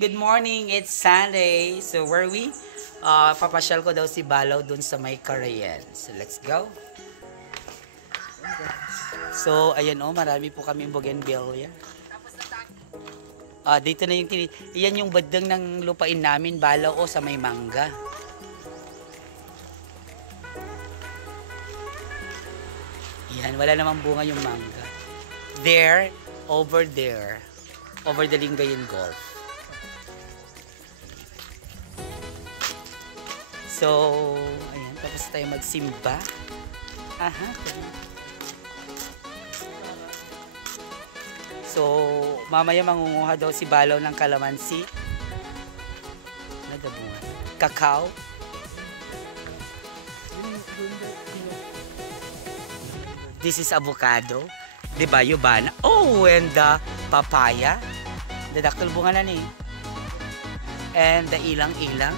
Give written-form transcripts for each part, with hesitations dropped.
Good morning, it's Sunday. So where we? Papasyal ko daw si Balaw dun sa may Carayan. So let's go. So ayan marami po kami bougainvillea. Dito na yung iyan yung badang ng lupain namin, Balaw sa may mangga. Yan, wala namang bunga yung mangga. There, over there, over the Lingayen Gulf. So, ayan, tapos tayo magsimba. Aha. So, mamaya mangunguha daw si Balaw ng kalamansi. Nadabuhan. Kakao. This is avocado. Diba, yubana? Oh, and the papaya. Dadaktal bunga na ni. And the ilang-ilang.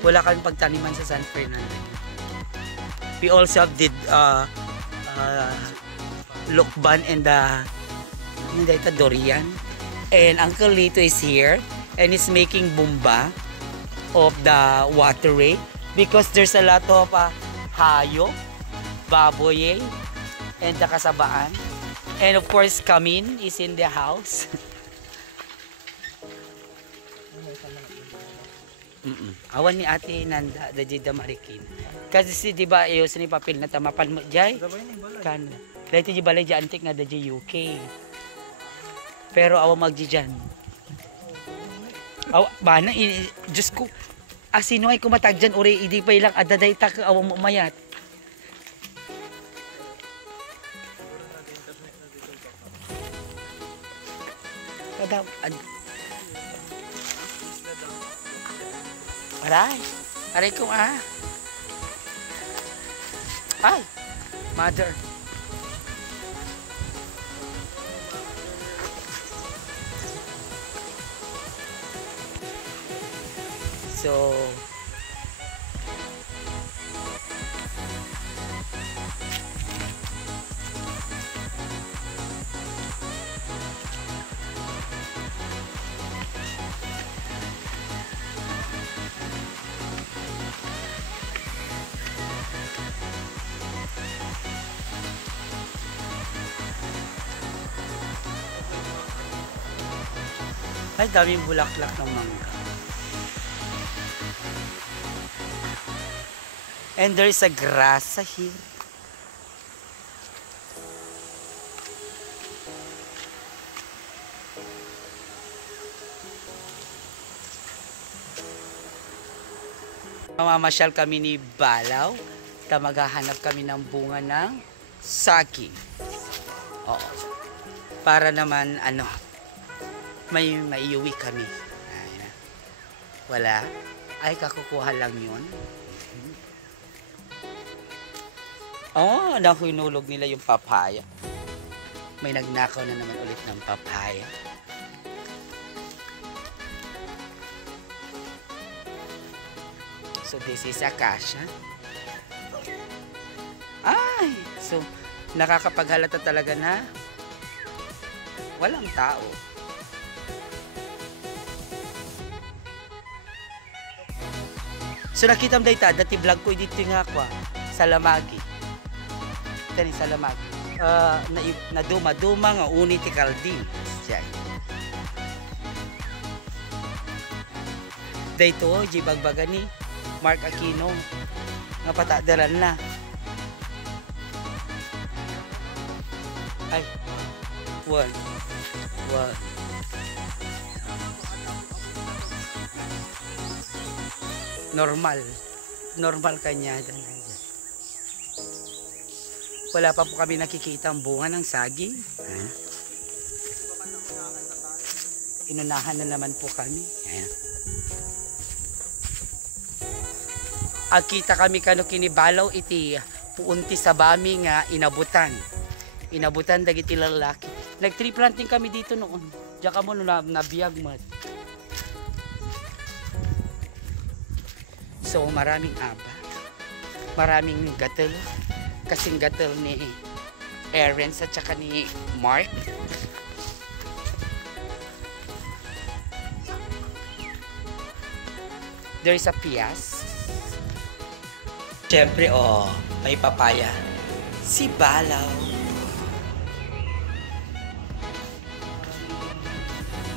Wala kang pagtaniman sa San Fernando. We also did lukban and the durian. And Uncle Lito is here and is making bumba of the waterway because there's a lot of hayo, baboy, and the kasabaan. And of course, Kamin is in the house. Awan ni Ate Nanda, da Jida Marikin. Kasi si diba iyo sini papel na tamapan mo jay. Kan. Dito di balay ja antik nga da UK. Pero awa magji diyan. Aw bana Diyos ko. Sino ay kumatag diyan uri idi pa ilang adaday ta ka awa mo mayat. Kada aray ko Ay, mother. So, ay, daming bulaklak ng mangga. And there is a grasa here. Mamamasyal kami ni Balaw. Maghahanap kami ng bunga ng saging. Oo. Para naman may maiuwi kami. Ayan. Wala. Ay, kakukuha lang yun. Nahunulog nila yung papaya. May nagnakaw na naman ulit ng papaya. So, this is acacia. Ay! So, nakakapaghalata talaga na walang tao. So nakita mo dayta, dati vlog ko dito nga ako sa Lamagi. Tani sa Lamagi. Na duma-duma nga uni ti kaldi. Siya. Dayto, jibagbaga ni Mark Aquino. Nga patadaran na. Ay. One. Normal kanya. Wala pa po kami nakikita ang bunga ng saging. Inunahan na naman po kami. Kita kami kano kinibalaw iti puunti sa bami nga inabutan dagiti lalaki. Nag-tree planting kami dito noon. Diyan ka mo nabiyag mo. So, maraming aba. Maraming gatel. Kasing gatel ni Aaron at saka ni Mark. there is a pias. Siyempre, may papaya. Si Balaw.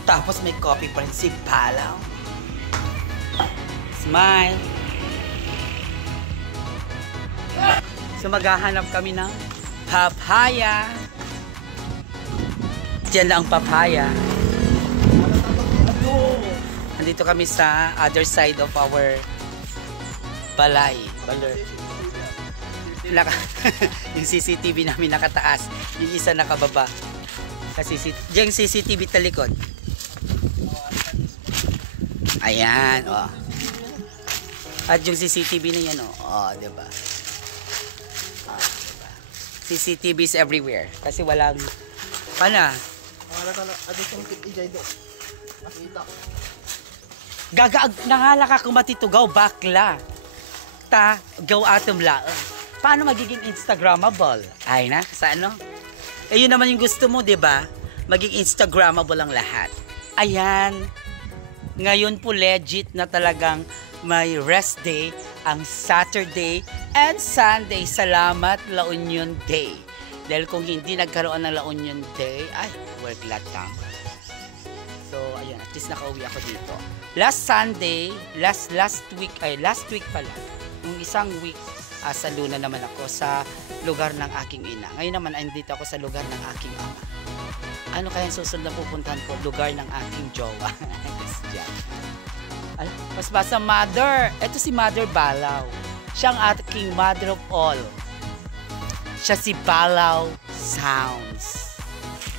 Tapos may coffee pa rin si Balaw. Smile. So maghahanap kami ng papaya. Diyan lang ang papaya. Nandito kami sa other side of our balay. Yung CCTV namin nakataas. Yung isa nakababa. Diyan yung CCTV talikod. Ayan, At yung CCTV na yan, diba? CCTV is everywhere. Kasi walang... Nangalak ako matitugaw, bakla. Gaw atom laang. Paano magiging Instagrammable? Ay na, sa ano? Yun naman yung gusto mo, diba? Maging Instagrammable ang lahat. Ayan. Ngayon po legit na talagang may rest day ang Saturday and Sunday. Salamat La Union Day. Dahil kung hindi nagkaroon ng La Union Day, work latang. So, ayun, at least nakauwi ako dito. Last Sunday, last week pala. Yung isang week, sa Luna naman ako sa lugar ng aking ina. Ngayon naman, andito ako sa lugar ng aking ama. Ano kaya ang susunod na pupuntahan ko? Lugar ng aking jowa. Mas basta mother. Ito si Mother Balaw. Siya ang aking mother of all. Siya si Balaw Sounds.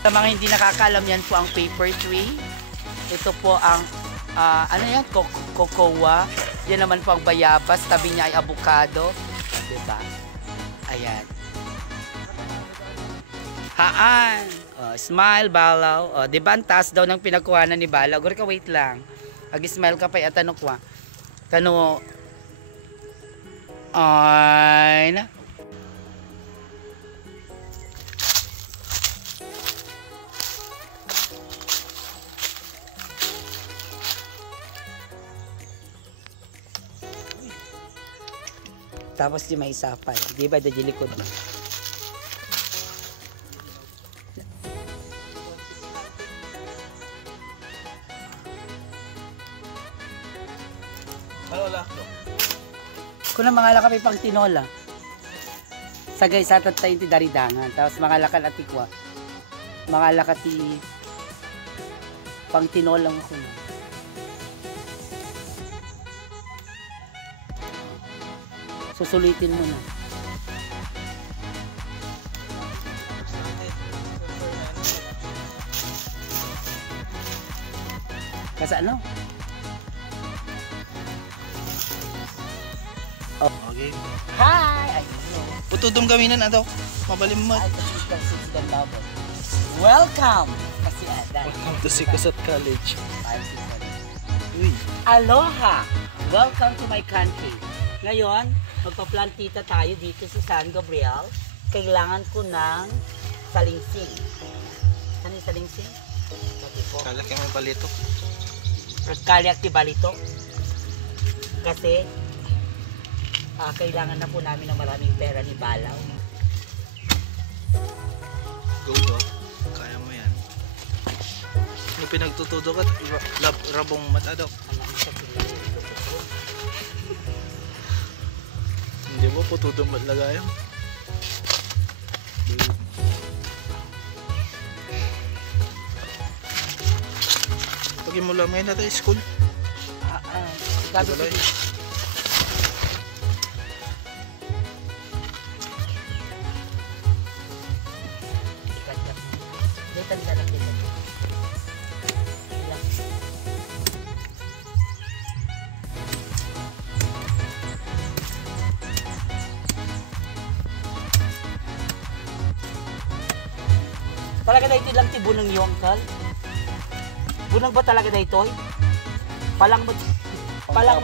Sa mga hindi nakakaalam, yan po ang paper tree. Ito po ang, cocoa. Yan naman po ang bayabas. Tabi niya ay avocado. Diba? Ayan. Haan. Smile, Balaw. Diba ang taas daw ng pinagkuhanan ni Balaw? Gura ka, wait lang. Ag-smile ka pa, tanong ko. Tanong. Ay na. Tapos di may isapay. Di ba, dajilikod mo? Kung na mga lakapay pang tinola. Sagay sa tayo ti daridangan. Tapos mga lakal at tikwa. Mga lakati pang tinolang ako na. Susulitin mo na. Kasi ano? Okay. Hi! Putudong gaminan na daw. Mabalimot. Welcome! Kasi Welcome to Sikosat College. Uy. Aloha! Welcome to my country. Ngayon, magpa-plantita tayo dito sa San Gabriel. Kailangan ko ng salingsing. Ano yung salingsing? Kalak yung may balito. Kalyak ti balito. Kasi, kailangan na po namin ng maraming pera ni Balaw. Go bro. Kaya mo yan. Yung pinagtutudo ka, rabong mata daw. Hindi mo putudong matlagayan. Pag imula ngayon natin school. Sabi ko, talaga na ito lang ti bunang yung kal. Bunang ba talaga na ito? Palang mo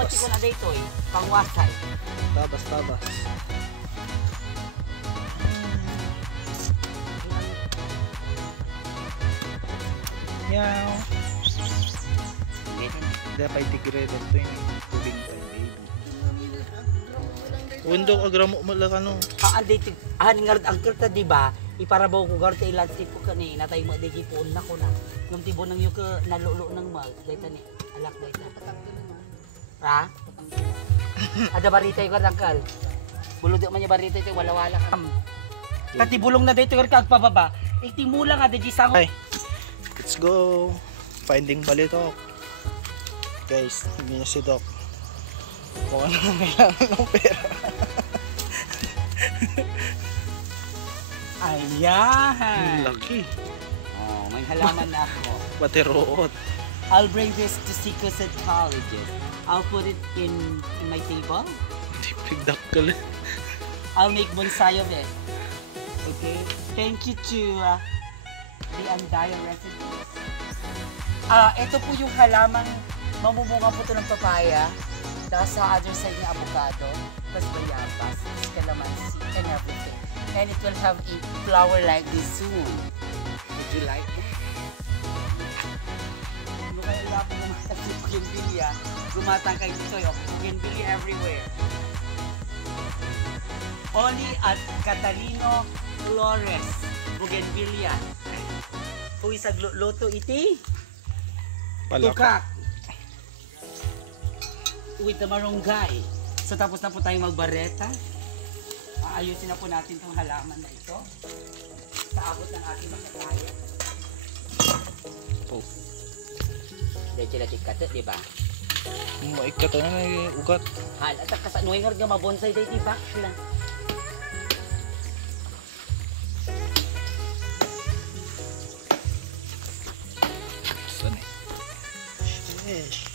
ko na dito pangwasay. Tabas. Meow. Dapat i-degrade ito yung tubig. Window agramo malakano. Andi haning ngarad angkel ta di ba? Iparabaw ko garta ilansi ko kani natay mo digi puon na ko na. Ngam tibo nang yung ka nalulo ng mag dayta ni alak dayta patanggal na. Ha? Ada barita yung angkel. Bulod man yung barita ito wala-wala ka. Katibulong na dito kag pababa. Itimula nga digi sang. Hey. Let's go. Finding balitok. Guys, hindi niya si Doc. Kung ano kailangan ng pera. Ayan. Lucky. Oh, may halaman na ako. Patiroot. I'll bring this to Seco Said Colleges. I'll put it in my table. Hindi pigdakkel. I'll make bonsai of it. Okay? Thank you to the Andaya residents. Ito po yung halamang mamumunga po ito ng papaya. Tapos sa other side ng avocado. Tapos bayabas, calamansi, and everything. And it will have a flower like this soon. Would you like it? Ano kaya labo gumatang si Bougainvillea? Gumatang kay Nisoy. Bougainvillea everywhere. Oli at Catalino Flores, Bougainvillea. Kung isang loto iti, tukak. With the marunggay. So tapos na po tayong magbareta. Aayusin na po natin itong halaman na ito. Sa abot ng ating makakaya. Oh. Dahil sila tikato, di ba? Maikat na na ugat. Hala, at kasanuhay nga mabonsay dahil di ba? Lang. Saan eh? Sheesh.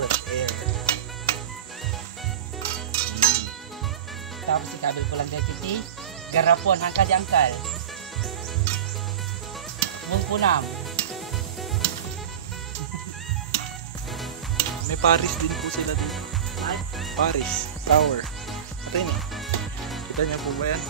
Fresh air. Tapos ikabil ko lang dahil titi. Garapon, hangka di angkal. Mungpunam. May Paris din po sila dito. Ay, Paris Tower. Ito yun eh. Kita niyo po ba yan?